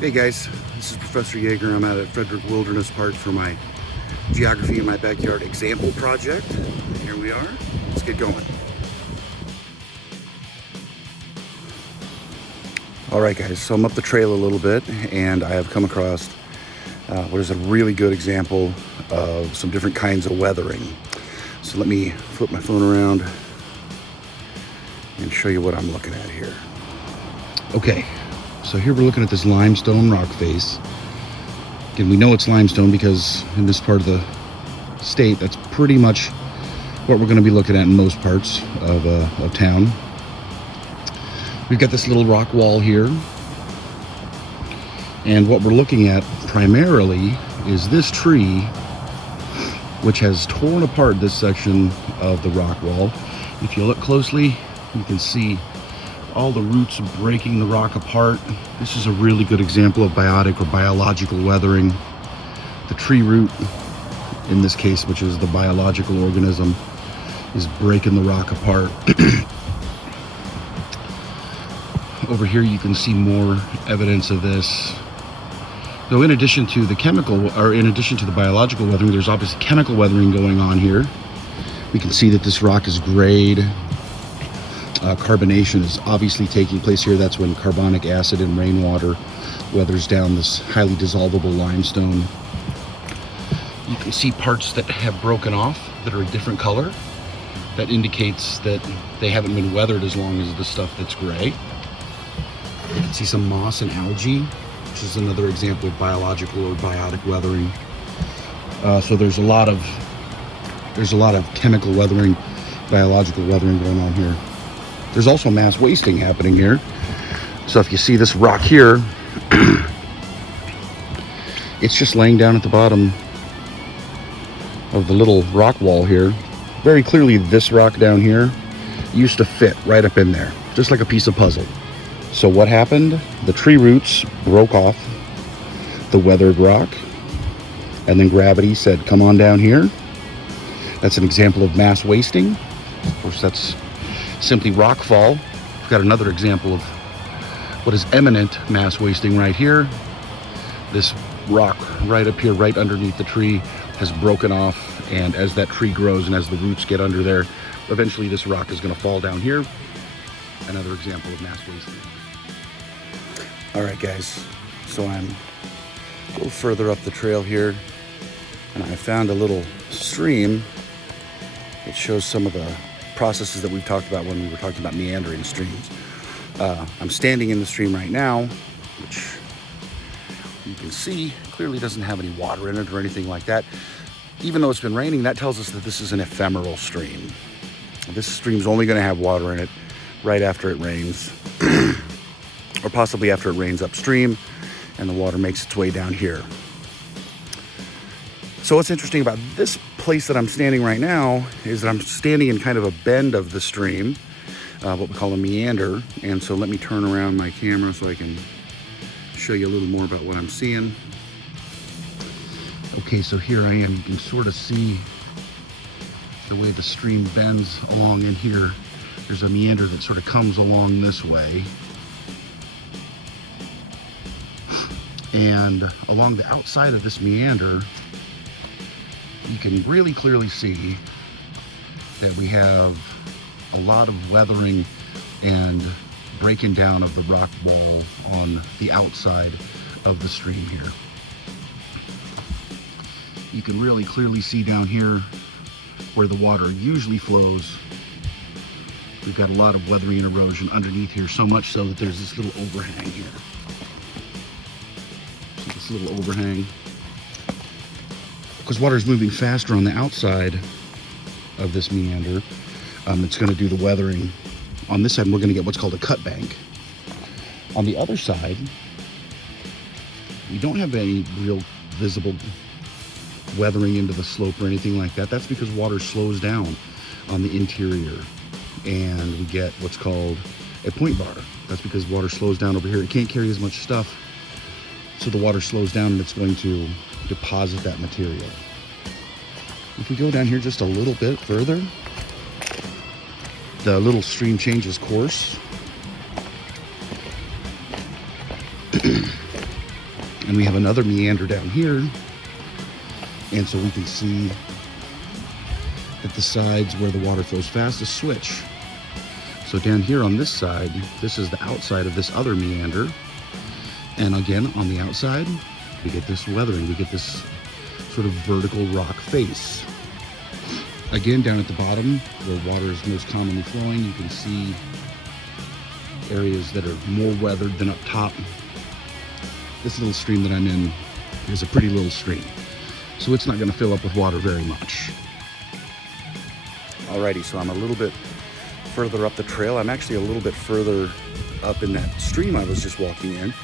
Hey guys, this is Professor Yeager. I'm out at Frederick Wilderness Park for my Geography in My Backyard Example project. And here we are. Let's get going. Alright guys, so I'm up the trail a little bit and I have come across what is a really good example of some different kinds of weathering. So let me flip my phone around and show you what I'm looking at here. Okay, so here we're looking at this limestone rock face. Again, we know it's limestone because in this part of the state, that's pretty much what we're going to be looking at in most parts of town. We've got this little rock wall here, and what we're looking at primarily is this tree, which has torn apart this section of the rock wall. If you look closely, you can see all the roots breaking the rock apart. This is a really good example of biotic or biological weathering. The tree root, in this case, which is the biological organism, is breaking the rock apart. Over here you can see more evidence of this. So in addition to the chemical, or in addition to the biological weathering, there's obviously chemical weathering going on here. We can see that this rock is grayed. Carbonation is obviously taking place here. That's when carbonic acid and rainwater weathers down this highly dissolvable limestone. You can see parts that have broken off that are a different color. That indicates that they haven't been weathered as long as the stuff that's gray. You can see some moss and algae, which is another example of biological or biotic weathering. So there's a lot of chemical weathering, biological weathering going on here. There's also mass wasting happening here. So if you see this rock here, it's just laying down at the bottom of the little rock wall here. Very clearly this rock down here used to fit right up in there, just like a piece of puzzle. So what happened? The tree roots broke off the weathered rock, and then gravity said, come on down here. That's an example of mass wasting. Of course, that's simply rock fall. We've got another example of what is eminent mass wasting right here. This rock right up here, right underneath the tree, has broken off, and as that tree grows and as the roots get under there, eventually this rock is going to fall down here. Another example of mass wasting. All right, guys, so I'm a little further up the trail here, and I found a little stream that shows some of the processes that we've talked about when we were talking about meandering streams. I'm standing in the stream right now, which you can see clearly doesn't have any water in it or anything like that. Even though it's been raining, that tells us that this is an ephemeral stream. This stream's only going to have water in it right after it rains, or possibly after it rains upstream and the water makes its way down here. So what's interesting about this place that I'm standing right now is that I'm standing in kind of a bend of the stream, what we call a meander. And so let me turn around my camera so I can show you a little more about what I'm seeing. Okay, so here I am. You can sort of see the way the stream bends along in here. There's a meander that sort of comes along this way. And along the outside of this meander, you can really clearly see that we have a lot of weathering and breaking down of the rock wall on the outside of the stream here. You can really clearly see down here where the water usually flows. We've got a lot of weathering and erosion underneath here, so much so that there's this little overhang here. See this little overhang? Because water is moving faster on the outside of this meander, it's going to do the weathering. On this side, we're going to get what's called a cut bank. On the other side, we don't have any real visible weathering into the slope or anything like that. That's because water slows down on the interior, and we get what's called a point bar. That's because water slows down over here. It can't carry as much stuff, so the water slows down and it's going to deposit that material. If we go down here just a little bit further, the little stream changes course And we have another meander down here. And so we can see that the sides where the water flows fastest switch. So down here on this side, this is the outside of this other meander. And again, on the outside, we get this weathering, we get this sort of vertical rock face. Again, down at the bottom, where water is most commonly flowing, you can see areas that are more weathered than up top. This little stream that I'm in is a pretty little stream, so it's not going to fill up with water very much. Alrighty, so I'm a little bit further up the trail. I'm actually a little bit further up in that stream I was just walking in,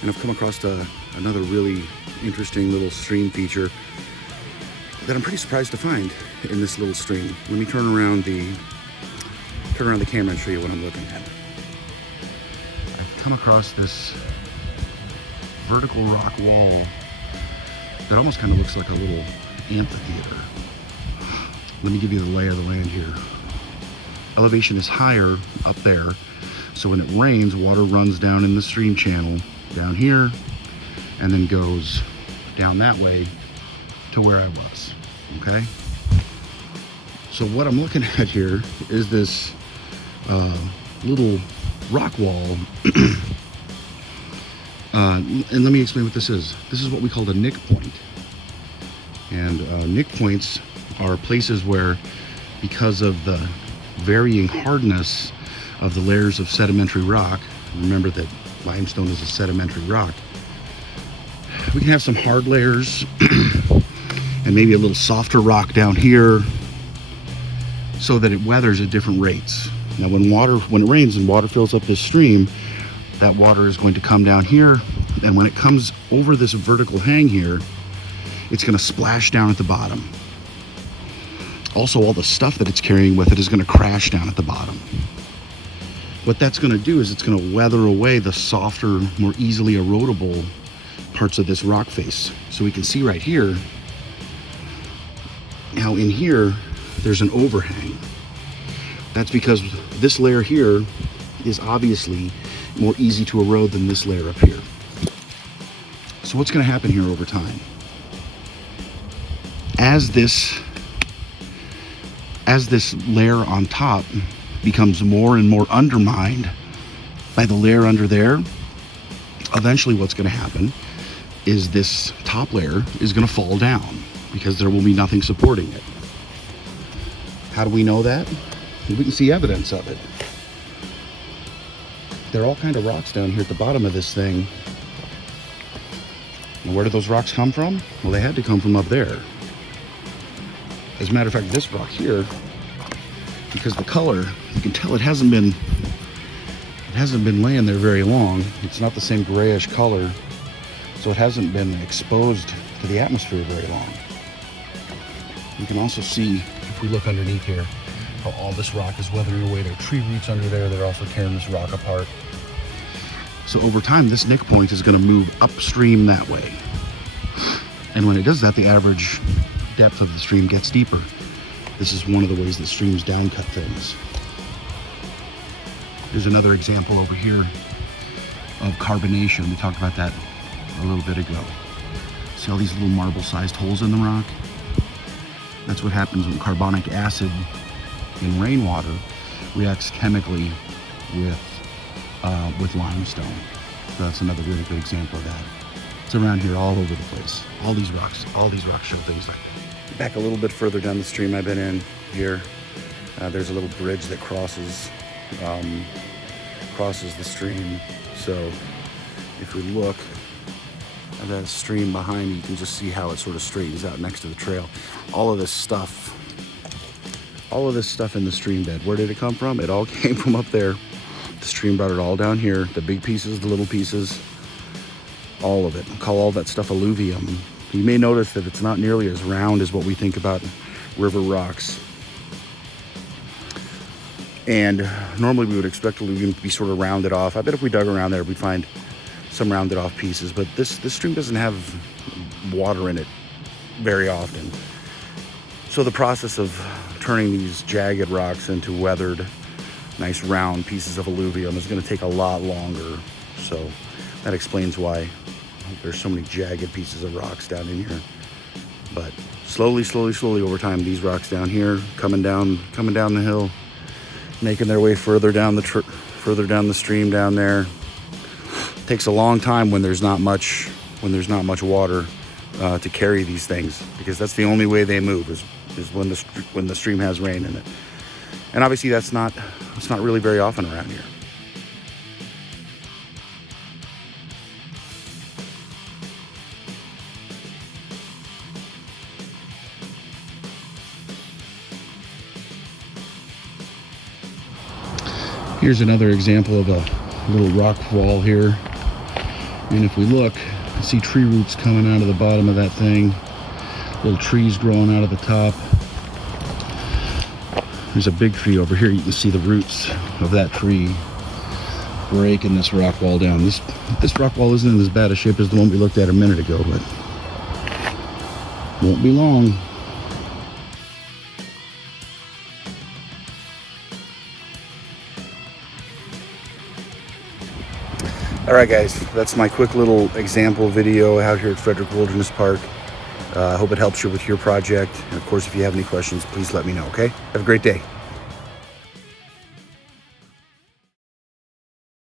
and I've come across another really interesting little stream feature that I'm pretty surprised to find in this little stream. Let me turn around the camera and show you what I'm looking at. I've come across this vertical rock wall that almost kind of looks like a little amphitheater. Let me give you the lay of the land here. Elevation is higher up there, so when it rains, water runs down in the stream channel down here and then goes down that way to where I was, okay? So what I'm looking at here is this little rock wall. And let me explain what this is. This is what we call a nick point. And nick points are places where, because of the varying hardness of the layers of sedimentary rock, remember that limestone is a sedimentary rock, we can have some hard layers and maybe a little softer rock down here so that it weathers at different rates. Now when it rains and water fills up this stream, that water is going to come down here, and when it comes over this vertical hang here, it's going to splash down at the bottom. Also, all the stuff that it's carrying with it is going to crash down at the bottom. What that's going to do is it's going to weather away the softer, more easily erodible parts of this rock face. So we can see right here how in here there's an overhang. That's because this layer here is obviously more easy to erode than this layer up here. So what's going to happen here over time? As this layer on top becomes more and more undermined by the layer under there, eventually what's going to happen is this top layer is going to fall down because there will be nothing supporting it. How do we know that? We can see evidence of it. There are all kinds of rocks down here at the bottom of this thing. And where did those rocks come from? Well, they had to come from up there. As a matter of fact, this rock here, because the color, you can tell it hasn't been laying there very long. It's not the same grayish color, so it hasn't been exposed to the atmosphere very long. You can also see, if we look underneath here, how all this rock is weathering away. There are tree roots under there that are also tearing this rock apart. So over time, this nick point is going to move upstream that way. And when it does that, the average depth of the stream gets deeper. This is one of the ways that streams downcut things. There's another example over here of carbonation. We talked about that a little bit ago. See all these little marble-sized holes in the rock? That's what happens when carbonic acid in rainwater reacts chemically with limestone. So that's another really good example of that. It's around here all over the place. All these rocks show things like that. Back a little bit further down the stream I've been in here, there's a little bridge that crosses the stream. So if we look at that stream behind me, you can just see how it sort of straightens out next to the trail. All of this stuff in the stream bed, where did it come from? It all came from up there. The stream brought it all down here, the big pieces, the little pieces, all of it. I'll call all that stuff alluvium. You may notice that it's not nearly as round as what we think about river rocks. And normally we would expect alluvium to be sort of rounded off. I bet if we dug around there, we'd find some rounded off pieces, but this stream doesn't have water in it very often. So the process of turning these jagged rocks into weathered, nice round pieces of alluvium is going to take a lot longer. So that explains why There's so many jagged pieces of rocks down in here. But slowly over time, these rocks down here coming down the hill, making their way further down the stream down there. Takes a long time when there's not much water to carry these things, because that's the only way they move is when the stream has rain in it. And obviously that's not really very often around here. Here's another example of a little rock wall here. And if we look, you see tree roots coming out of the bottom of that thing. Little trees growing out of the top. There's a big tree over here. You can see the roots of that tree breaking this rock wall down. This rock wall isn't in as bad a shape as the one we looked at a minute ago, but won't be long. All right, guys, that's my quick little example video out here at Frederick Wilderness Park. I hope it helps you with your project. And of course, if you have any questions, please let me know, okay? Have a great day.